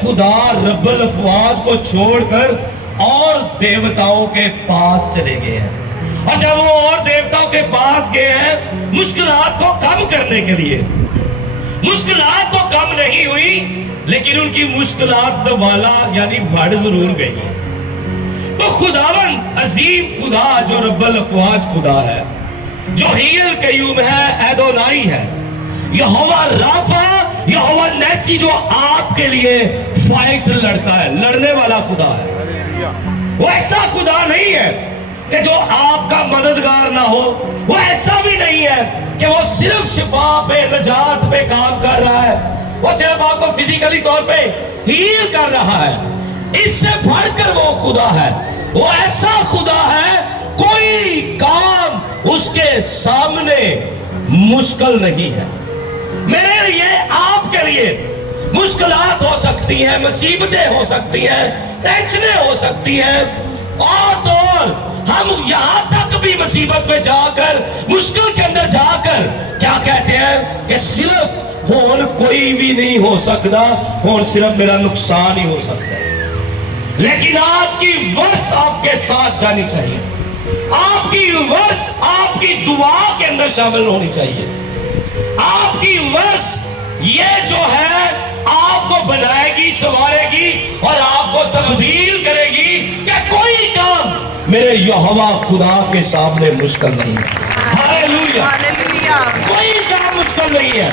خدا رب الافواج کو چھوڑ کر اور دیوتاؤں کے پاس چلے گئے ہیں، اور جب وہ اور دیوتاؤں کے پاس گئے ہیں مشکلات کو کم کرنے کے لیے، مشکلات تو کم نہیں ہوئی لیکن ان کی مشکلات والا یعنی بڑھ ضرور گئی۔ تو خداوند عظیم خدا جو رب الافواج خدا ہے، جو حی القیوم ہے، ایدونائی ہے، یہوہ رافع، یہوہ نیسی، جو آپ کے لیے فائٹ لڑتا ہے، لڑنے والا خدا ہے۔ وہ ایسا خدا نہیں ہے کہ جو آپ کا مددگار نہ ہو، وہ ایسا بھی نہیں ہے کہ وہ صرف شفا پہ، نجات پہ کام کر رہا ہے، وہ صرف آپ کو فزیکلی طور پہ ہیل کر رہا ہے۔ اس سے بڑھ کر وہ خدا ہے، وہ ایسا خدا ہے کوئی کام اس کے سامنے مشکل نہیں ہے۔ میرے لیے، آپ کے لیے مشکلات ہو سکتی ہیں، مصیبتیں ہو سکتی ہیں، ٹینشنیں ہو سکتی ہیں، اور ہم یہاں تک بھی مصیبت میں جا کر، مشکل کے اندر جا کر کیا کہتے ہیں کہ صرف ہون کوئی بھی نہیں ہو سکتا، ہون صرف میرا نقصان ہی ہو سکتا ہے۔ لیکن آج کی ورس آپ کے ساتھ جانی چاہیے، آپ کی ورس آپ کی دعا کے اندر شامل ہونی چاہیے۔ آپ کی ورس یہ جو ہے آپ کو بنائے گی، سنوارے گی اور آپ کو تبدیل کرے گی کہ کوئی کام میرے یہوہ خدا کے سامنے مشکل نہیں ہے۔ ہاللیلویا، کوئی کام مشکل نہیں ہے،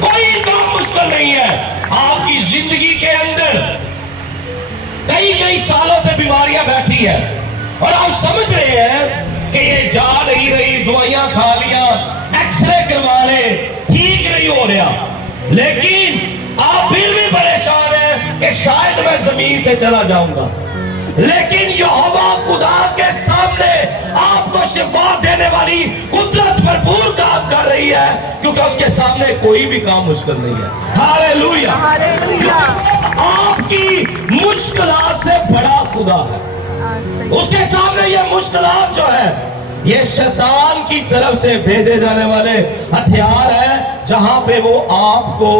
کوئی کام مشکل نہیں ہے۔ آپ کی زندگی کے اندر کئی سالوں سے بیماریاں بیٹھی ہیں اور آپ سمجھ رہے ہیں کہ یہ جا نہیں رہی، دوائیاں کھا لیا، ایکس رے کروا لے، ٹھیک نہیں ہو رہا، لیکن آپ پھر بھی پریشان ہیں کہ شاید میں زمین سے چلا جاؤں گا۔ لیکن یہوہ خدا کے سامنے آپ کو شفا دینے والی قدرت بھرپور کام کر رہی ہے، کیونکہ اس کے سامنے کوئی بھی کام مشکل نہیں ہے۔ ہاللیلویا، آپ کی مشکلات سے بڑا خدا ہے۔ اس کے سامنے یہ مشکلات جو ہے، یہ شیطان کی طرف سے بھیجے جانے والے ہتھیار ہیں، جہاں پہ وہ آپ کو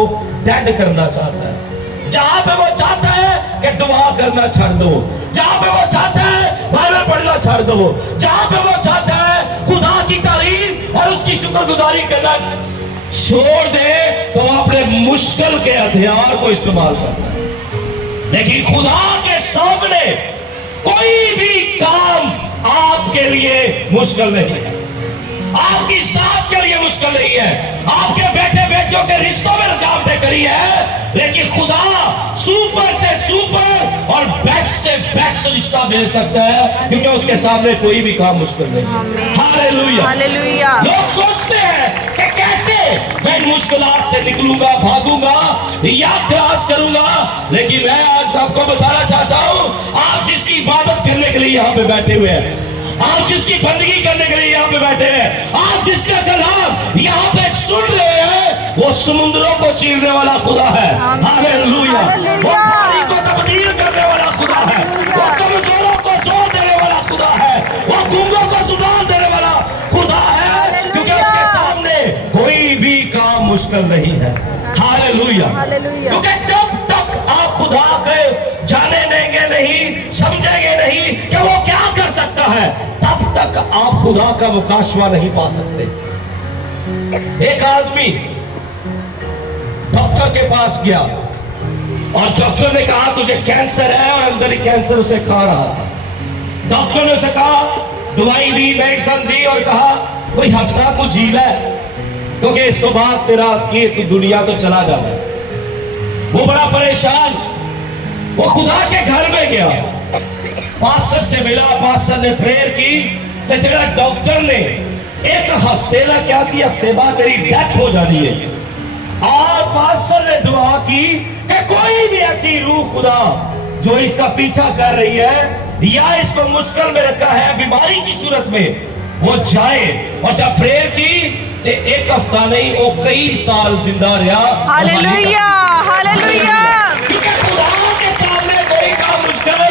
ڈیڈ کرنا چاہتا ہے، جہاں پہ وہ چاہتا ہے کہ دعا کرنا چھڑ دو، جہاں پہ وہ چاہتا ہے بائبل پڑھنا چھڑ دو، جہاں پہ وہ چاہتا ہے خدا کی تعریف اور اس کی شکر گزاری کرنا چھوڑ دے، تو وہ اپنے مشکل کے ہتھیار کو استعمال کرتا ہے۔ لیکن خدا کے سامنے کوئی بھی کام آپ کے لیے مشکل نہیں ہے، آپ کی ذات کے لیے مشکل نہیں ہے، آپ کے بیٹے بیٹیوں کے رشتوں میں رکاوٹیں کڑی ہے، لیکن خدا سپر سے سپر اور بیسٹ سے بیسٹ رشتہ دے سکتا ہے، کیونکہ اس کے سامنے کوئی بھی کام مشکل نہیں ہے۔ ہاللیلویا۔ لوگ سوچتے ہیں کہ کیسے میں ان مشکلات سے نکلوں گا، بھاگوں گا یا کراس کروں گا، لیکن میں آج آپ کو بتانا چاہتا ہوں، آپ جس کی عبادت کرنے کے لیے یہاں پہ بیٹھے ہوئے ہیں، آپ جس کی بندگی کرنے کے لیے یہاں پہ بیٹھے ہیں، آپ جس کا کلام یہاں پہ سن رہے ہیں، وہ سمندروں کو چیرنے والا خدا ہے۔ ہاللیلویا۔ وہ پانی کو تبدیل کرنے والا خدا ہے، وہ کمزوروں کو زور دینے والا خدا ہے، وہ گونگوں کو زبان دینے والا خدا ہے، کیونکہ اس کے سامنے کوئی بھی کام مشکل نہیں ہے۔ ہاللیلویا۔ کیونکہ جب تک آپ خدا کے جانے دیں گے نہیں، سمجھیں گے نہیں کہ وہ کیا کر سکتا ہے، تب تک آپ خدا کا مکاشفہ نہیں پا سکتے۔ ایک آدمی ڈاکٹر کے پاس گیا اور ڈاکٹر نے کہا تجھے کینسر ہے، اور اندر ہی کینسر اسے کھا رہا تھا۔ ڈاکٹر نے اسے کہا، دوائی دی، میڈیسن دی اور کہا کوئی ہفتہ کو جھیل ہے، کیونکہ اس تو بعد تیرا کہ تو دنیا تو چلا جانا ہے۔ وہ بڑا پریشان، وہ خدا کے گھر میں گیا، پاسٹر سے ملا، پاسٹر نے پریئر کی، تو جگہ ڈاکٹر نے ایک ہفتے لا کیا سی ہفتے بعد تیری ڈیتھ ہو جانی ہے، اور پاسٹر نے دعا کی کہ کوئی بھی ایسی روح خدا جو اس کا پیچھا کر رہی ہے یا اس کو مشکل میں رکھا ہے بیماری کی صورت میں، وہ جائے۔ اور جب پریئر کی تو ایک ہفتہ نہیں، وہ کئی سال زندہ رہا۔ ہاللیلویا، ہاللیلویا۔ کیونکہ خدا کے سامنے کوئی کام مشکل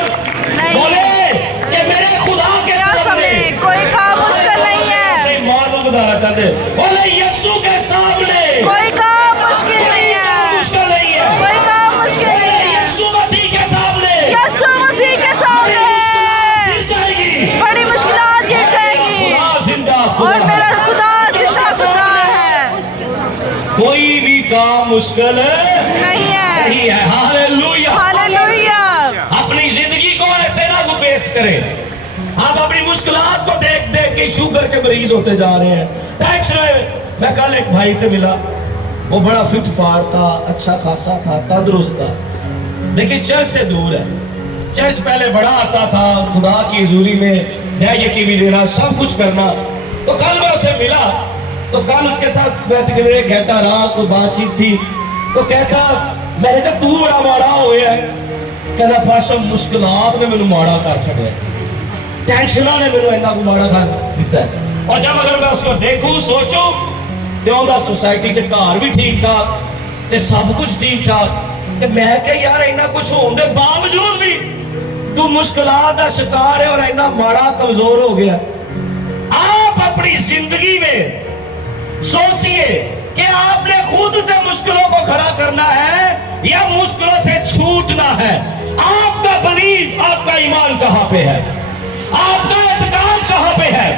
نہیں، بولے کہ میرے خدا کے سامنے کوئی کام مشکل نہیں ہے۔ ایمان کو بتانا چاہتے ہیں، بولے یسوع کے سامنے کوئی کام مشکل نہیں ہے، مشکل نہیں ہے، کوئی کام مشکل نہیں ہے۔ मुश्किल नहीं है। नहीं है। हालेलुया। हालेलुया। अपनी जिंदगी को ऐसे ना को पेश करें। आप अपनी मुश्किलात को देख देख के शुगर के मरीज होते जा रहे हैं, टेंशन में। मैं कल एक भाई से मिला, वो बड़ा फिट फाड़ था, अच्छा खासा था, तंदुरुस्त था, लेकिन चर्च से दूर है। चर्च पहले बड़ा आता था, खुदा की हजूरी में न्याय की भी देना, सब कुछ करना। तो कल मैं उसे मिला, तो कल उसके साथ मैं तकरीबन 1 घंटा रहा, कोई बातचीत थी। तो कहता, मैंने कहा तू बड़ा माड़ा हो गया। कहता पासो मुश्किलात ने मैनू माड़ा कर छड़िया, टेंशना ने मैनू इन्ना को माड़ा कर दिता है। और जब अगर मैं उसको देखूं सोचूं तो ਉਹਦਾ सोसाइटी च घर भी ठीक ठाक ते सब कुछ ठीक ठाक, ते मैं क्या यार इन्ना कुछ होने के बावजूद भी तू मुश्किलात का शिकार है और इन्ना माड़ा कमजोर हो गया। आप अपनी जिंदगी में सोचिए कि आपने खुद से मुश्किलों को खड़ा करना है या मुश्किलों से छूटना है। आपका बिलीव, आपका ईमान कहां पे है, आपका एतकाद कहां पे है।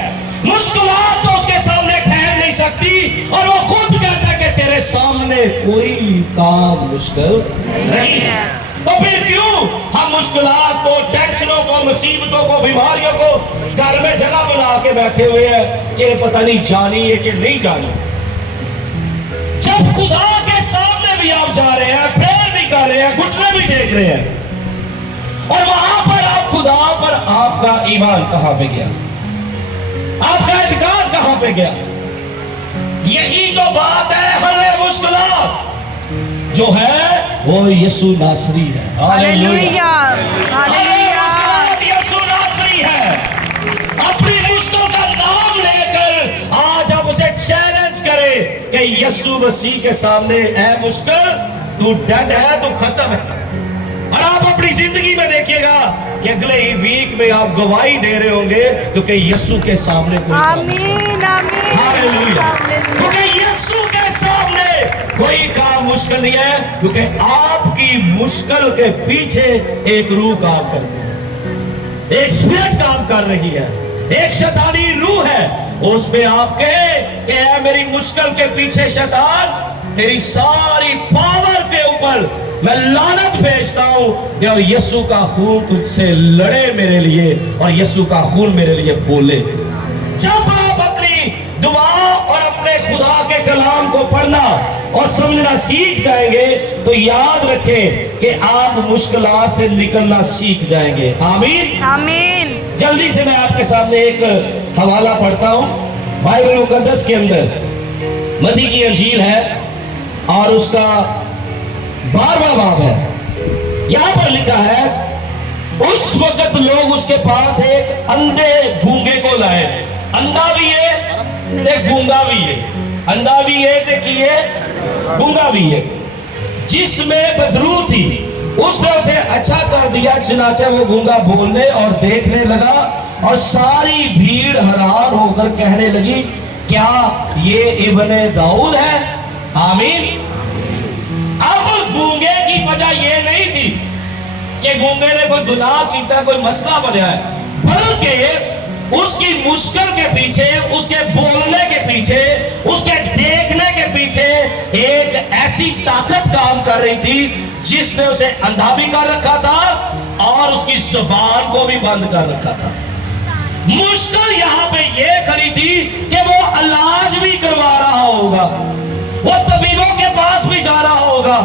मुश्किलात तो उसके सामने ठहर नहीं सकती, और वो खुद कहता है कि तेरे सामने कोई काम मुश्किल नहीं है। तो फिर क्यों हम मुश्किलात को, टेंशनों को, मुसीबतों को, बीमारियों को घर में जगह बना के बैठे हुए हैं कि पता नहीं जानी है कि नहीं जानी। जब खुदा के सामने भी आप जा रहे हैं, प्रेयर भी कर रहे हैं, घुटने भी टेक रहे हैं, और वहां पर आप खुदा पर आपका ईमान कहां पे गया, आपका एतकाद कहां पे गया। यही तो बात है। हर मुश्किलात जो है वो यीशु नासरी है। हालेलुया। हालेलुया। यीशु नासरी है। अपनी मुश्किल का नाम लेकर आज आप उसे चैलेंज करें कि यीशु मसीह के सामने है मुश्किल, तू डेड है, तू खत्म है। और आप अपनी जिंदगी में देखिएगा कि अगले ही वीक में आप गवाही दे रहे होंगे, क्योंकि यीशु के सामने कोई आमीन। आमीन। हालेलुया। क्योंकि यीशु के सामने कोई काम मुश्किल नहीं है, क्योंकि आपकी मुश्किल के पीछे एक रूह काम करती है, एक स्पिरिट काम कर रही है, एक शैतानी रूह है। उसमें आप कहें कि ऐ मेरी मुश्किल के पीछे शैतान, तेरी सारी पावर के ऊपर मैं लानत भेजता हूं कि और यीशु का खून तुझसे लड़े मेरे लिए, और यीशु का खून मेरे लिए बोले। जब आप अपनी दुआ और अपने खुदा के कलाम को पढ़ना और समझना सीख जाएंगे तो याद रखें कि आप मुश्किलात से निकलना सीख जाएंगे। आमीन। आमीन। जल्दी से मैं आपके सामने एक हवाला पढ़ता हूं। बाइबल मुकद्दस के अंदर मत्ती की अंजील है और उसका 12वां बाब है। यहां पर लिखा है, उस वक्त लोग उसके पास एक अंधे गूंगे को लाए। अंधा भी है ते गूंगा भी है, अंधा भी है ते की है, गूंगा भी है, जिसमें बदरू थी। उसने उसे अच्छा कर दिया, चनाचे वो गूंगा बोलने और देखने लगा, और सारी भीड़ हैरान होकर कहने लगी, क्या ये इब्ने दाऊद है? आमीन। अब गूंगे की वजह ये नहीं थी कि गूंगे ने कोई गुनाह किया, कोई मसला बनाया है, बल्कि उसकी मुश्किल के पीछे, उसके बोलने के पीछे, उसके देखने के पीछे एक ऐसी ताकत काम कर रही थी जिसने उसे अंधा भी कर रखा था और उसकी जुबान को भी बंद कर रखा था। मुश्किल यहाँ पे ये खड़ी थी कि वो इलाज भी करवा रहा होगा, वो तबीबों के पास भी जा रहा होगा,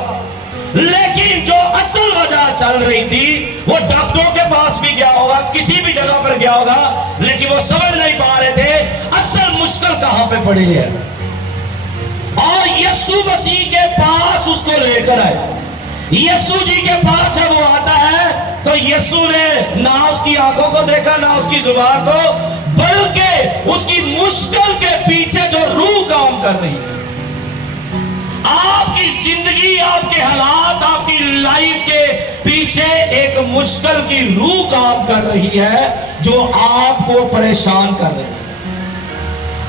लेकिन जो असल वजह चल रही थी वो डॉक्टरों के पास भी गया होगा, किसी भी जगह पर गया होगा, लेकिन वो समझ नहीं पा रहे थे असल मुश्किल कहां पे पड़ी है। और यीशु मसीह के पास उसको लेकर आए। यीशु जी के पास जब वो आता है तो यीशु ने ना उसकी आंखों को देखा, ना उसकी जुबान को, बल्कि उसकी मुश्किल के पीछे जो रूह काम कर रही थी। आपकी जिंदगी, आपके हालात, आपकी लाइफ के पीछे एक मुश्किल की रूह काम कर रही है जो आपको परेशान कर रही है।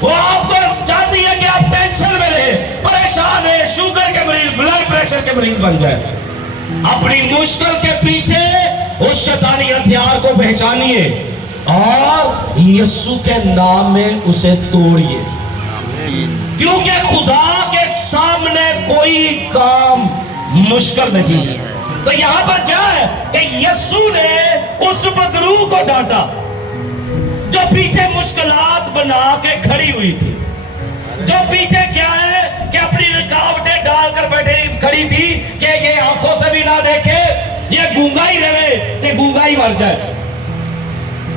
वो आपको चाहती है कि आप टेंशन में रहे, परेशान है, शुगर के मरीज, ब्लड प्रेशर के मरीज बन जाए। अपनी मुश्किल के पीछे उस शैतानी हथियार को पहचानिए और यीशु के नाम में उसे तोड़िए, क्योंकि खुदा के सामने कोई काम मुश्किल नहीं है। तो यहां पर क्या है कि यीशु ने उस बदरू को डांटा जो पीछे मुश्किलात बना के खड़ी हुई थी, जो पीछे क्या है कि अपनी रुकावटें डालकर बैठे खड़ी थी कि ये आंखों से भी ना देखे, ये गूंगा ही रहे ते गूंगा ही मर जाए।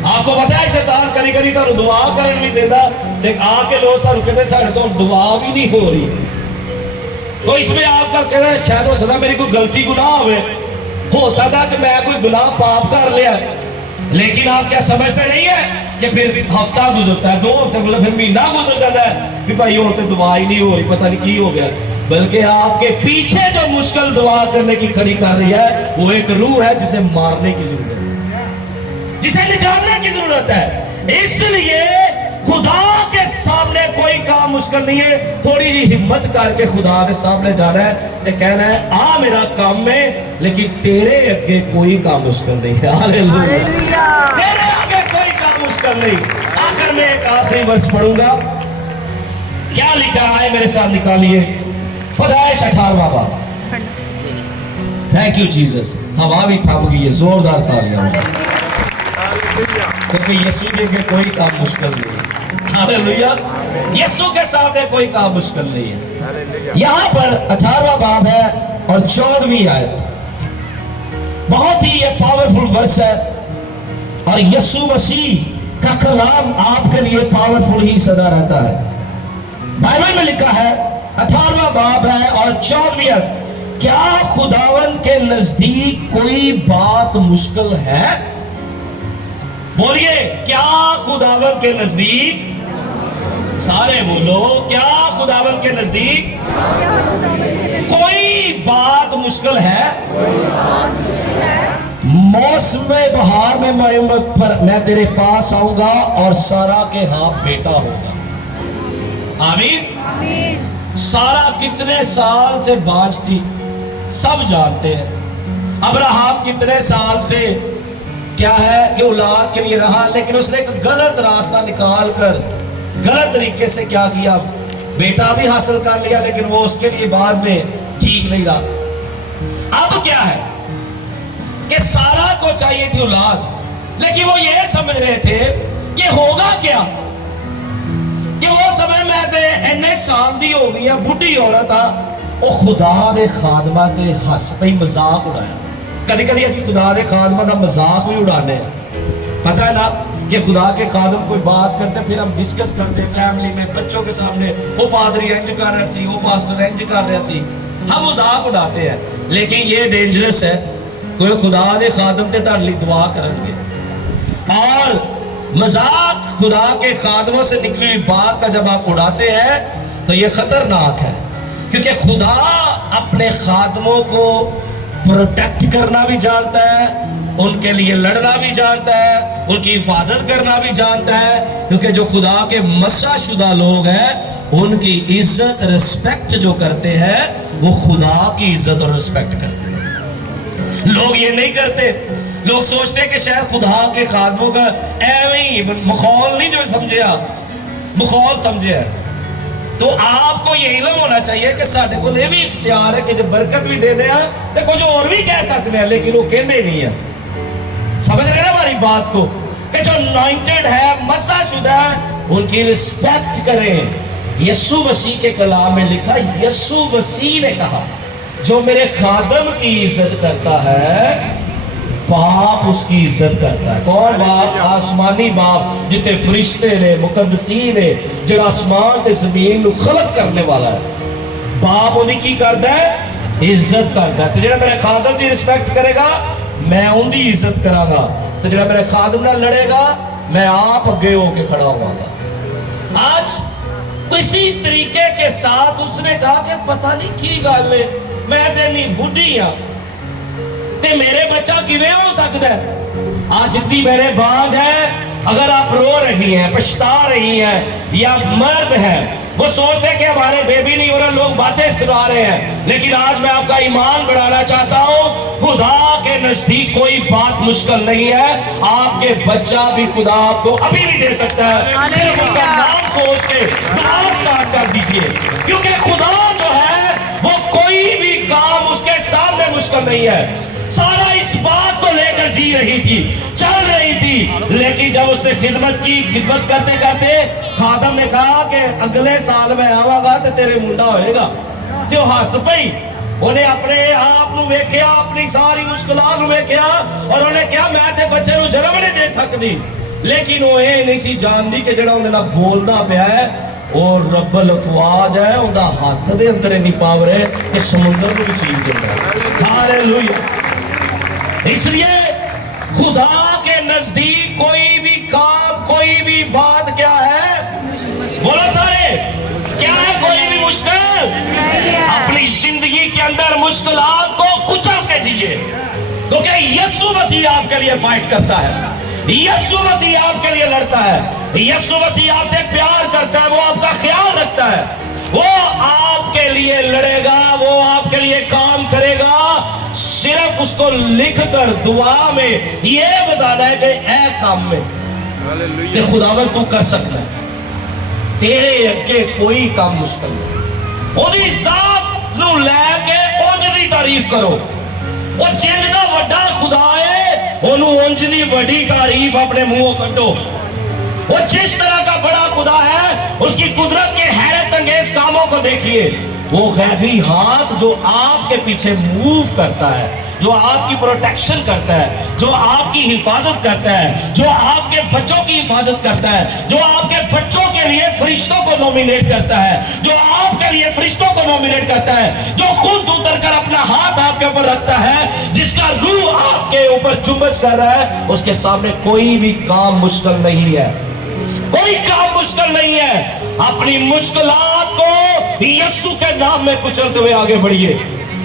आपको पता है शैतान करी करी तो दुआ करन भी देता, देख आके लोग सानू कहते साढ़े तो दुआ भी नहीं हो रही। तो इसमें आपका कहना है शायद हो सकता मेरी कोई गलती गुनाह हो सकता कि मैं कोई गुनाह पाप कर लिया, लेकिन आप क्या समझते नहीं है कि फिर हफ्ता गुजरता है, 2 हफ्ते गुजरता, फिर महीना गुजर जाता है कि भाई होते दुआ ही नहीं हो रही, पता नहीं की हो गया। बल्कि आपके पीछे जो मुश्किल दुआ करने की खड़ी कर रही है वो एक रूह है जिसे मारने की जरूरत है, जिसे निकालने की जरूरत है। इसलिए खुदा के सामने कोई काम मुश्किल नहीं है। थोड़ी जी हिम्मत करके खुदा के सामने जाना है ते कहना है आ मेरा काम में, लेकिन तेरे आगे कोई काम मुश्किल नहीं है। हालेलुया, तेरे आगे कोई काम मुश्किल नहीं। आखिर में एक आखिरी वर्ष पढ़ूंगा, क्या लिखा है मेरे साथ निकालिए, पैदाइश 18वां बाब। Thank you Jesus. हवा भी थम गई है, जोरदार तालियां, क्योंकि यीशु के आगे कोई काम मुश्किल नहीं है। हालेलुया, यीशु के सामने कोई काम मुश्किल नहीं है। यहां पर 18वां बाब है और 14वीं आयत, बहुत ही ये पावरफुल वर्स है और यीशु मसीह का कलाम आपके लिए पावरफुल ही सदा रहता है। बाइबल में लिखा है 18वां बाब है और 14वीं आयत, क्या खुदावन के नजदीक कोई बात मुश्किल है? बोलिए, क्या खुदावन के नजदीक, सारे बोलो, क्या खुदावन के नजदीक कोई बात मुश्किल है? मौसम बहार में मोहम्मद पर मैं तेरे पास आऊंगा और सारा के हाथ बेटा होगा। आमीन। सारा कितने साल से बांझ थी, सब जानते हैं। अब्राहम कितने साल से क्या है कि औलाद के लिए रहा, लेकिन उसने एक गलत रास्ता निकाल कर गलत तरीके से क्या किया, बेटा भी हासिल कर लिया, लेकिन वो उसके लिए बाद में ठीक नहीं रहा। अब क्या है कि सारा को चाहिए थी औलाद, लेकिन वो ये समझ रहे थे कि होगा क्या, कि वो समय में थे इन्ने साल दी हो गई है बुढ़ी औरत आ, वो खुदा दे खादमा ते हस पई मजाक उड़ाया। कभी कभी असं खुदा दे खादमा का मजाक भी उड़ाने, पता है ना कि खुदा के खादम कोई बात करते फिर हम डिस्कस करते फैमिली में बच्चों के सामने, वो पादरी इंज कर रहे सी, वो पास्टर इंज कर रहे सी, हम मजाक उड़ाते हैं। लेकिन ये डेंजरस है, कोई खुदा दे खादम ते तुहाडे लई दुआ करनगे और मजाक खुदा के खादमों से निकली हुई बात का जब आप उड़ाते हैं तो ये खतरनाक है, क्योंकि खुदा अपने खादमों को प्रोटेक्ट करना भी जानता है, उनके लिए लड़ना भी जानता है, उनकी हिफाजत करना भी जानता है, क्योंकि जो खुदा के मस्सा शुदा लोग हैं उनकी इज्जत रिस्पेक्ट जो करते हैं वो खुदा की इज्जत और रिस्पेक्ट करते हैं। लोग ये नहीं करते, लोग सोचते हैं कि शायद खुदा के खादमों का एवं ही मखौल नहीं जो समझे, मखौल समझे। तो आपको ये इल्म होना चाहिए कि साढ़े को ये भी इख्तियार है कि जो बरकत भी देने हैं तो कुछ और भी कह सकते हैं, लेकिन वो कहते नहीं है। समझ रहे ना हमारी बात को, कि जो अनॉइंटेड है, मसा शुदा है, उनकी रिस्पेक्ट करें। यीशु मसीह के कलाम में लिखा, यीशु मसीह ने कहा जो मेरे खादम की इज्जत करता है बाप उसकी इज्जत करता है। कौन बाप? आसमानी बाप, जिते फरिश्ते ने, मुकद्दसीन ने, जो आसमान ते जमीन को खलक करने वाला है। बाप उन्हें की करता है? इज्जत करता है। तो जो मेरे खादम की रिस्पेक्ट करेगा मैं उनकी इज्जत करांगा, तो जो मेरे खादम नाल लड़ेगा मैं आप अगे होके खड़ा होगा। आज किसी तरीके के साथ उसने कहा कि पता नहीं की गल है, मैं ते नहीं बुढ़ी हाँ ते मेरे बच्चा किवें हो सकता है। आज जितनी मेरे बाज है, अगर आप रो रही हैं, पछता रही हैं, या मर्द है वो सोचते हैं कि हमारे बेबी नहीं हो रहा, लोग बातें सुना रहे हैं, लेकिन आज मैं आपका ईमान बढ़ाना चाहता हूं, खुदा के नजदीक कोई बात मुश्किल नहीं है। आपके बच्चा भी खुदा आपको अभी भी दे सकता है, सिर्फ उसका नाम सोच के दुआ स्टार्ट कर दीजिए, क्योंकि खुदा जो है वो कोई भी काम उसके सामने मुश्किल नहीं है। सारा इस बात को लेकर जी रही थी, चल रही थी, लेकिन जब उसने खिदमत की, खिदमत करते करते खादम ने कहा कि अगले साल मैं आवागा तो तेरे मुंडा होएगा, तो हस पई। उन्हें अपने आप ਨੂੰ ਵੇਖਿਆ, अपनी सारी मुश्किलां ਨੂੰ ਵੇਖਿਆ, और उन्हें कहा मैं ते बच्चे ਨੂੰ जन्म नहीं दे सकती, लेकिन वो ये नहीं सी जानदी कि ਜਿਹੜਾ ਉਹਦੇ ਨਾਲ ਬੋਲਦਾ ਪਿਆ ਹੈ और रब्बल अफवाज है, उनका हाथ दे अंदर इन्नी पावर है कि समुद्र को भी चीर देता है। हालेलुया। इसलिए खुदा के नजदीक कोई भी काम, कोई भी बात क्या है, बोलो सारे, क्या है? कोई भी मुश्किल नहीं है। अपनी जिंदगी के अंदर मुश्किलात को कुचल के जिए, क्योंकि यीशु मसीह आपके लिए फाइट करता है, यीशु मसीह आपके लिए लड़ता है, यीशु मसीह आपसे प्यार करता है, वो आपका ख्याल रखता है, वो आपके लिए लड़ेगा, वो आपके लिए काम करेगा। सिर्फ उसको लिख कर दुआ में ये बताना है कि ए काम में ते खुदावन तू कर सकना है, तेरे अगे कोई काम मुश्किल नहीं। ओदी जात नू लेके उंज दी तारीफ करो, वो जिंज दा वड्डा खुदा है, ओनू उंज दी वड्डी तारीफ अपने मुंहों कड्डो। वो जिस तरह का बड़ा खुदा है, उसकी कुदरत के हैरत अंगेज कामों को देखिए। वो गैबी हाथ जो आपके पीछे मूव करता है, जो आपकी प्रोटेक्शन करता है, जो आपकी हिफाजत करता है, जो आपके बच्चों की हिफाजत करता है, जो आपके बच्चों के लिए फरिश्तों को नॉमिनेट करता है, जो आपके लिए फरिश्तों को नॉमिनेट करता है, जो खुद उतर कर अपना हाथ आपके ऊपर रखता है, जिसका रूह आपके ऊपर जुम्बश कर रहा है, उसके सामने कोई भी काम मुश्किल नहीं है, कोई काम मुश्किल नहीं है। अपनी मुश्किलात को यीशु के नाम में कुचलते हुए आगे बढ़िए,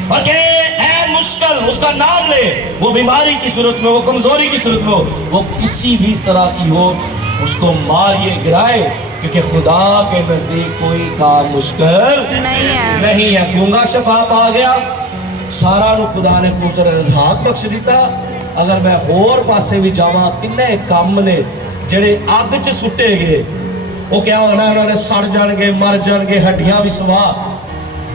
और कहे ऐ मुश्किल, उसका नाम ले, वो बीमारी की सूरत में, वो कमजोरी की सूरत में हो, वो किसी भी तरह की हो, उसको मारिए, गिराए, क्योंकि खुदा के नजदीक कोई काम मुश्किल नहीं है। गूंगा शफा पा गया, सारा नु खुदा ने खूबसूरत इजहाक बख्श दिता। अगर मैं होर पासे भी जावां, किन्ने काम ने ਜਿਹੜੇ ਅੱਗ 'ਚ ਸੁੱਟੇ ਗਏ, ਉਹ ਕਿਆ ਹੋਣਾ, ਉਹਨਾਂ ਨੇ ਸੜ ਜਾਣਗੇ, ਮਰ ਜਾਣਗੇ, ਹੱਡੀਆਂ ਵੀ ਸਵਾਹ।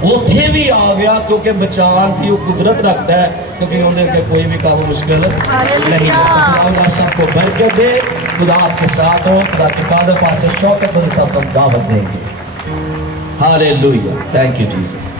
ਉੱਥੇ ਵੀ ਆ ਗਿਆ, क्योंकि बचान की वो कुदरत रखता है, क्योंकि उनके अगे कोई भी काम मुश्किल नहीं है। खुदा आप सबको बरकत दे, खुदा आपके साथ हो, खुदा के कादर पास से शौकत साहब दावत देंगे। Hallelujah, thank you Jesus.